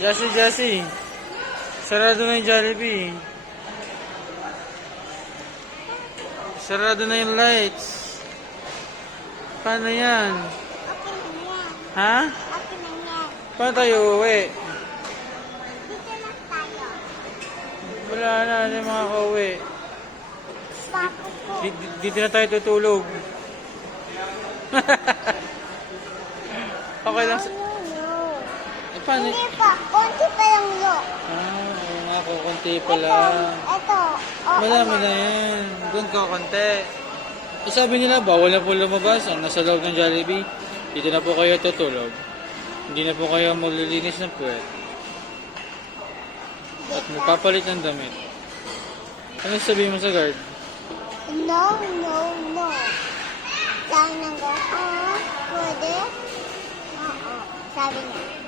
Jessie. Sarado na yung Jollibee. Sarado na yung lights. Paano yan? Okay na yan. Ha? Okay na yan. Paano tayo uuwi? Dito lang tayo. Wala na, hindi makakauwi. Papa ko. Dito na tayo tutulog. Okay lang. No. Eh, paano? Hindi pa. Konti pa lang look. Oo nga po, konti pa lang. Ito. Madami na yan. Doon ko konti. Eh, sabi nila, bawal na po lumabas. Ang nasa loob ng Jollibee, dito na po kayo tutulog. Hindi na po kayo maglilinis ng puwet. At magpapalit ng damit. Ano sabihin mo sa guard? No. Lang nang go, pwede? Oo. Sabi niya.